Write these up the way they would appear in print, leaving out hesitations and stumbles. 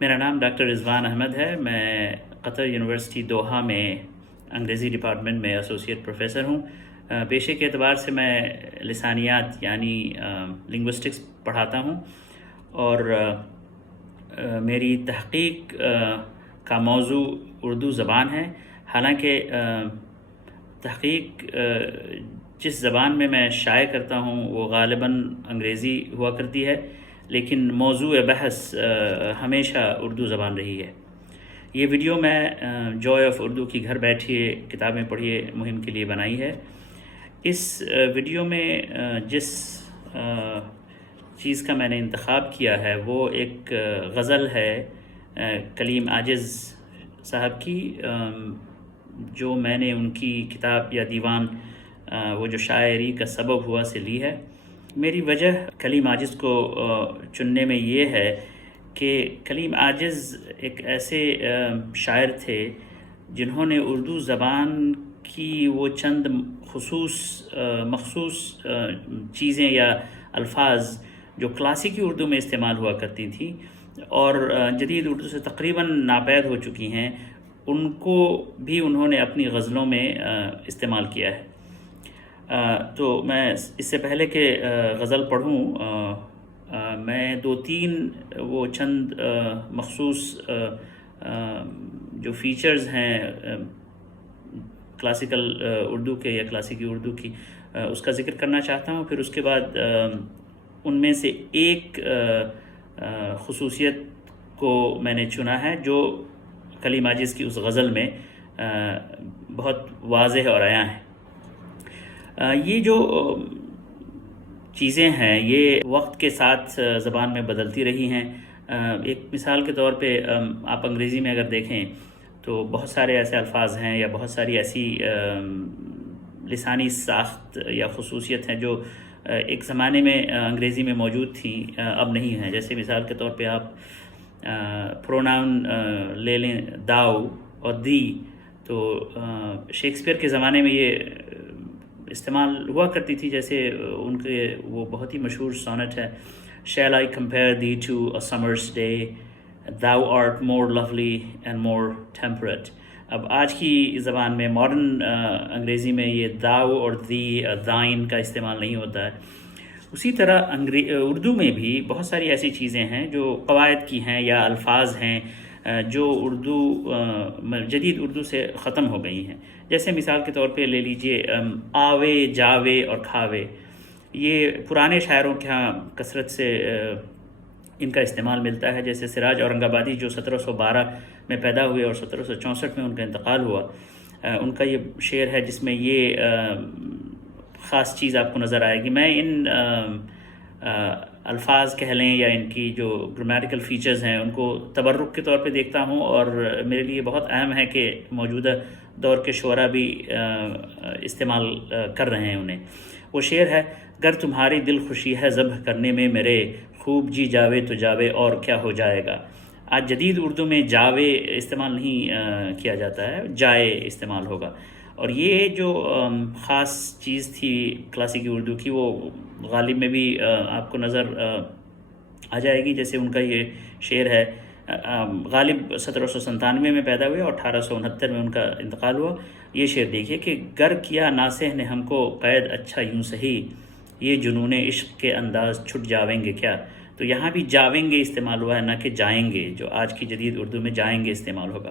میرا نام ڈاکٹر رضوان احمد ہے۔ میں قطر یونیورسٹی دوحہ میں انگریزی ڈپارٹمنٹ میں ایسوسیٹ پروفیسر ہوں۔ پیشے کے اعتبار سے میں لسانیات یعنی لنگوسٹکس پڑھاتا ہوں، اور میری تحقیق کا موضوع اردو زبان ہے۔ حالانکہ تحقیق جس زبان میں میں شائع کرتا ہوں وہ غالباً انگریزی ہوا کرتی ہے، لیکن موضوع بحث ہمیشہ اردو زبان رہی ہے۔ یہ ویڈیو میں جوائے آف اردو کی گھر بیٹھیے کتابیں پڑھیے مہم کے لیے بنائی ہے۔ اس ویڈیو میں جس چیز کا میں نے انتخاب کیا ہے وہ ایک غزل ہے کلیم عاجز صاحب کی، جو میں نے ان کی کتاب یا دیوان وہ جو شاعری کا سبب ہوا سے لی ہے۔ میری وجہ کلیم عاجز کو چننے میں یہ ہے کہ کلیم عاجز ایک ایسے شاعر تھے جنہوں نے اردو زبان کی وہ چند مخصوص چیزیں یا الفاظ جو کلاسیکی اردو میں استعمال ہوا کرتی تھیں اور جدید اردو سے تقریباً ناپید ہو چکی ہیں، ان کو بھی انہوں نے اپنی غزلوں میں استعمال کیا ہے۔ تو میں اس سے پہلے کہ غزل پڑھوں میں دو تین وہ چند مخصوص جو فیچرز ہیں کلاسیکل اردو کے یا کلاسیکی اردو کی، اس کا ذکر کرنا چاہتا ہوں۔ پھر اس کے بعد ان میں سے ایک خصوصیت کو میں نے چنا ہے جو کلیم عاجز کی اس غزل میں بہت واضح اور عیاں ہے۔ یہ جو چیزیں ہیں یہ وقت کے ساتھ زبان میں بدلتی رہی ہیں۔ ایک مثال کے طور پہ آپ انگریزی میں اگر دیکھیں تو بہت سارے ایسے الفاظ ہیں یا بہت ساری ایسی لسانی ساخت یا خصوصیت ہیں جو ایک زمانے میں انگریزی میں موجود تھیں، اب نہیں ہیں۔ جیسے مثال کے طور پہ آپ پروناؤن لے لیں داؤ اور دی، تو شیکسپیئر کے زمانے میں یہ استعمال ہوا کرتی تھی۔ جیسے ان کے وہ بہت ہی مشہور سونٹ ہے، Shall I compare thee to a summer's day? Thou art more lovely and more temperate۔ اب آج کی زبان میں ماڈرن انگریزی میں یہ thou اور thee thine کا استعمال نہیں ہوتا ہے۔ اسی طرح اردو میں بھی بہت ساری ایسی چیزیں ہیں جو قواعد کی ہیں یا الفاظ ہیں جو جدید اردو سے ختم ہو گئی ہیں۔ جیسے مثال کے طور پہ لے لیجئے آوے جاوے اور کھاوے، یہ پرانے شاعروں کے ہاں کثرت سے ان کا استعمال ملتا ہے۔ جیسے سراج اورنگ آبادی جو 1712 میں پیدا ہوئے اور 1764 میں ان کا انتقال ہوا، ان کا یہ شعر ہے جس میں یہ خاص چیز آپ کو نظر آئے گی۔ میں ان الفاظ کہہ لیں یا ان کی جو گرامیٹیکل فیچرز ہیں ان کو تبرک کے طور پہ دیکھتا ہوں، اور میرے لیے بہت اہم ہے کہ موجودہ دور کے شعراء بھی استعمال کر رہے ہیں انہیں۔ وہ شعر ہے، گر تمہاری دل خوشی ہے ذبح کرنے میں میرے، خوب جی جاوے تو جاوے اور کیا ہو جائے گا۔ آج جدید اردو میں جاوے استعمال نہیں کیا جاتا ہے، جائے استعمال ہوگا۔ اور یہ جو خاص چیز تھی کلاسیکی اردو کی وہ غالب میں بھی آپ کو نظر آ جائے گی۔ جیسے ان کا یہ شعر ہے، غالب 1797 میں پیدا ہوئے اور 1869 میں ان کا انتقال ہوا۔ یہ شعر دیکھیے کہ گر کیا ناصح نے ہم کو قید اچھا یوں سہی، یہ جنون عشق کے انداز چھٹ جاویں گے کیا۔ تو یہاں بھی جاویں گے استعمال ہوا ہے، نہ کہ جائیں گے، جو آج کی جدید اردو میں جائیں گے استعمال ہوگا۔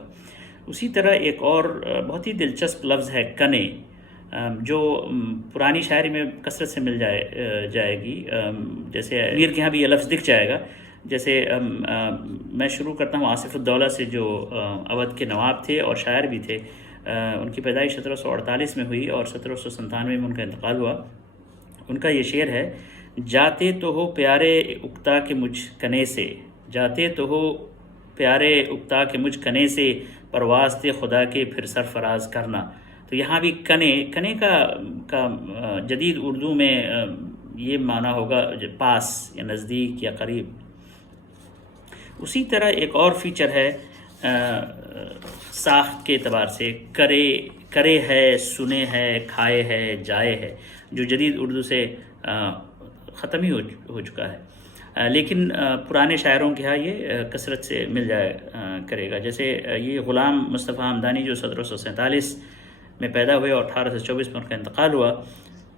اسی طرح ایک اور بہت ہی دلچسپ لفظ ہے کنے، جو پرانی شاعری میں کثرت سے مل جائے گی۔ جیسے امیر کے یہاں بھی یہ لفظ دکھ جائے گا۔ جیسے میں شروع کرتا ہوں آصف الدولہ سے، جو اودھ کے نواب تھے اور شاعر بھی تھے۔ ان کی پیدائش 1748 میں ہوئی اور 1797 میں ان کا انتقال ہوا۔ ان کا یہ شعر ہے، جاتے تو ہو پیارے اکتا کے مجھ کنے سے، جاتے تو ہو پیارے اکتا کے مجھ کنے سے، پرواز تے خدا کے پھر سرفراز کرنا۔ تو یہاں بھی کنے کا جدید اردو میں یہ معنی ہوگا پاس یا نزدیک یا قریب۔ اسی طرح ایک اور فیچر ہے ساخت کے اعتبار سے، کرے ہے، سنے ہے، کھائے ہے، جائے ہے، جو جدید اردو سے ختم ہی ہو چکا ہے۔ لیکن پرانے شاعروں کے ہاں یہ کثرت سے مل جایا کرے گا. جیسے یہ غلام مصطفیٰ ہمدانی جو 1747 میں پیدا ہوئے اور 1824 میں ان کا انتقال ہوا،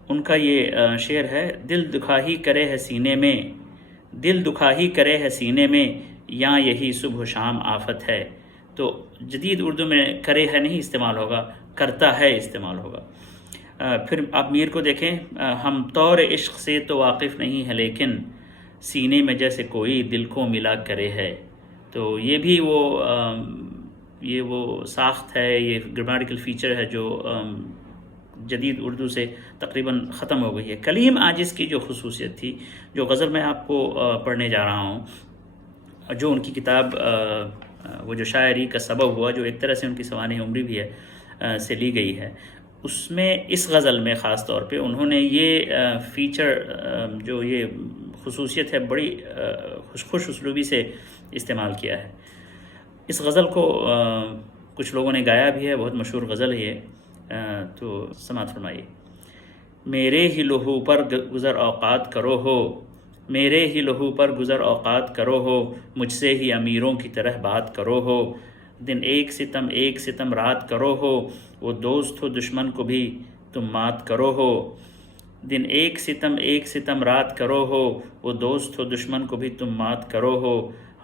ان کا یہ شعر ہے: دل دکھا ہی کرے ہے سینے میں، دل دکھا ہی کرے ہے سینے میں، یہاں یہی صبح و شام آفت ہے. تو جدید اردو میں کرے ہے نہیں استعمال ہوگا، کرتا ہے استعمال ہوگا. پھر آپ میر کو دیکھیں: ہم طور عشق سے تو واقف نہیں ہے لیکن سینے میں جیسے کوئی دل کو ملا کرے ہے. تو یہ بھی وہ ساخت ہے، یہ گرامیٹیکل فیچر ہے جو جدید اردو سے تقریباً ختم ہو گئی ہے. کلیم عاجز کی جو خصوصیت تھی، جو غزل میں آپ کو پڑھنے جا رہا ہوں، جو ان کی کتاب وہ جو شاعری کا سبب ہوا، جو ایک طرح سے ان کی سوانح عمری بھی ہے سے لی گئی ہے، اس میں اس غزل میں خاص طور پہ انہوں نے یہ فیچر جو یہ خصوصیت ہے بڑی خوش اسلوبی سے استعمال کیا ہے. اس غزل کو کچھ لوگوں نے گایا بھی ہے، بہت مشہور غزل ہے یہ. تو سماعت فرمائیے: میرے ہی لہو پر گزر اوقات کرو ہو، میرے ہی لہو پر گزر اوقات کرو ہو، مجھ سے ہی امیروں کی طرح بات کرو ہو. دن ایک ستم رات کرو ہو، وہ دوست ہو دشمن کو بھی تم مات کرو ہو. دن ایک ستم رات کرو ہو، وہ دوست ہو دشمن کو بھی تم مات کرو ہو.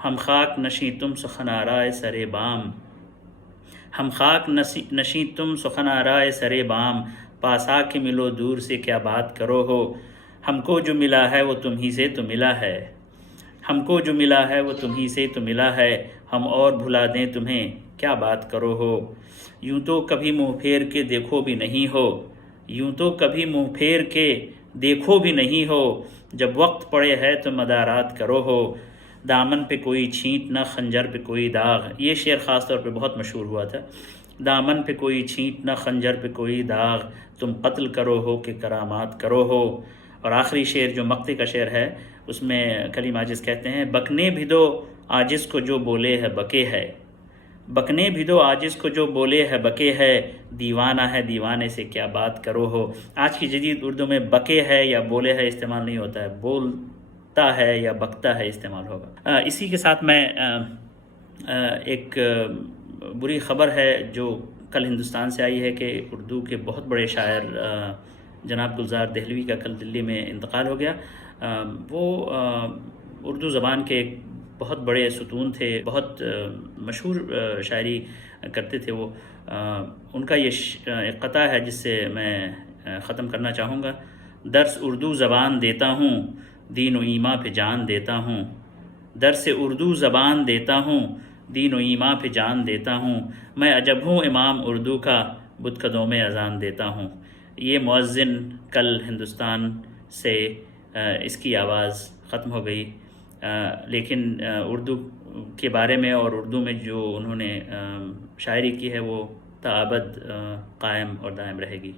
ہم خاک نشیں تم سخن آرائے سرے بام، ہم خاک نشیں تم سخن آرائے سرے بام، پاس آ کے ملو دور سے کیا بات کرو ہو. ہم کو جو ملا ہے وہ تم ہی سے تو ملا ہے، ہم کو جو ملا ہے وہ تم ہی سے تو ملا ہے، ہم اور بھلا دیں تمہیں کیا بات کرو ہو. یوں تو کبھی منہ پھیر کے دیکھو بھی نہیں ہو، یوں تو کبھی منہ پھیر کے دیکھو بھی نہیں ہو، جب وقت پڑے ہے تو مدارات کرو ہو. دامن پہ کوئی چھینٹ نہ خنجر پہ کوئی داغ، یہ شعر خاص طور پہ بہت مشہور ہوا تھا. دامن پہ کوئی چھینٹ نہ خنجر پہ کوئی داغ، تم قتل کرو ہو کہ کرامات کرو ہو. اور آخری شعر جو مقطع کا شعر ہے، اس میں کلیم عاجز کہتے ہیں: بکنے بھی دو عاجز کو جو بولے ہے بکے ہے، بکنے بھی دو عاجز کو جو بولے ہے بکے ہے، دیوانہ ہے دیوانے سے کیا بات کرو ہو. آج کی جدید اردو میں بکے ہے یا بولے ہے استعمال نہیں ہوتا ہے، بولتا ہے یا بکتا ہے استعمال ہوگا. اسی کے ساتھ میں ایک بری خبر ہے جو کل ہندوستان سے آئی ہے کہ اردو کے بہت بڑے شاعر جناب گلزار دہلوی کا کل دلی میں انتقال ہو گیا. وہ اردو زبان کے ایک بہت بڑے ستون تھے، بہت مشہور شاعری کرتے تھے وہ. ان کا یہ ایک قطعہ ہے جس سے میں ختم کرنا چاہوں گا: درس اردو زبان دیتا ہوں، دین و ایمان پہ جان دیتا ہوں، درس اردو زبان دیتا ہوں، دین و ایمان پہ جان دیتا ہوں، میں عجب ہوں امام اردو کا، بت قدوں میں اذان دیتا ہوں. یہ مؤذن کل ہندوستان سے اس کی آواز ختم ہو گئی، لیکن اردو کے بارے میں اور اردو میں جو انہوں نے شاعری کی ہے وہ تا ابد قائم اور دائم رہے گی.